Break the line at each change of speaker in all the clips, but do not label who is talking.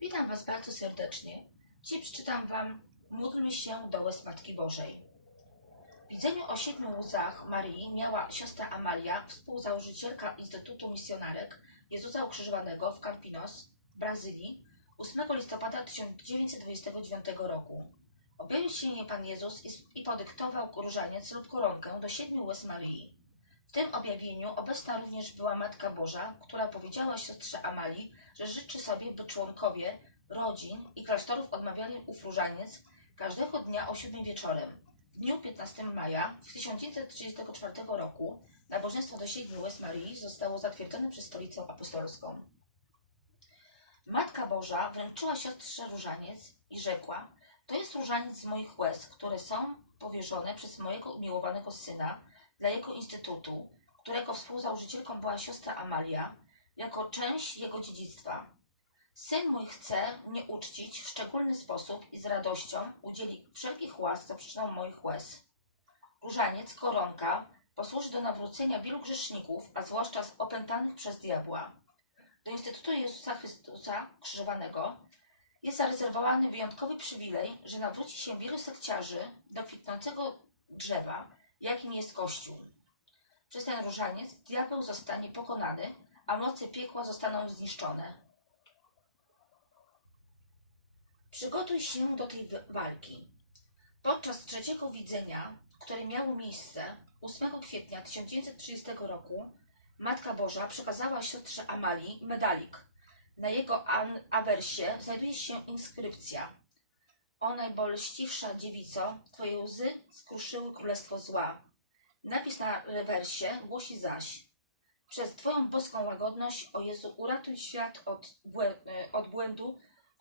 Witam Was bardzo serdecznie. Dziś przeczytam Wam Módlmy się do łez Matki Bożej. W widzeniu o siedmiu łzach Marii miała siostra Amalia, współzałożycielka Instytutu Misjonarek Jezusa Ukrzyżowanego w Campinos, Brazylii, 8 listopada 1929 roku. Objawił się jej Pan Jezus i podyktował różaniec lub koronkę do siedmiu łez Marii. W tym objawieniu obecna również była Matka Boża, która powiedziała siostrze Amalii, że życzy sobie, by członkowie rodzin i klasztorów odmawiali ów różaniec każdego dnia o siódmym wieczorem. W dniu 15 maja w 1934 roku nabożeństwo do siedmiu łez Marii zostało zatwierdzone przez Stolicę Apostolską. Matka Boża wręczyła siostrze różaniec i rzekła: To jest różaniec moich łez, które są powierzone przez mojego umiłowanego syna dla jego instytutu, którego współzałożycielką była siostra Amalia, jako część jego dziedzictwa. Syn mój chce mnie uczcić w szczególny sposób i z radością udzieli wszelkich łask za przyczyną moich łez. Różaniec, koronka, posłuży do nawrócenia wielu grzeszników, a zwłaszcza opętanych przez diabła. Do Instytutu Jezusa Chrystusa Krzyżowanego jest zarezerwowany wyjątkowy przywilej, że nawróci się wielu sekciarzy do kwitnącego drzewa, jakim jest Kościół. Przez ten różaniec diabeł zostanie pokonany, a moce piekła zostaną zniszczone. Przygotuj się do tej walki. Podczas trzeciego widzenia, które miało miejsce 8 kwietnia 1930 roku, Matka Boża przekazała siostrze Amalii medalik. Na jego awersie znajduje się inskrypcja. O najbolestiwsza dziewico, twoje łzy skruszyły królestwo zła. Napis na rewersie głosi zaś Przez Twoją boską łagodność, o Jezu, uratuj świat od, y, od błędu,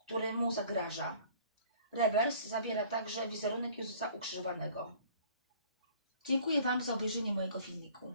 który mu zagraża. Rewers zawiera także wizerunek Jezusa ukrzyżowanego. Dziękuję Wam za obejrzenie mojego filmiku.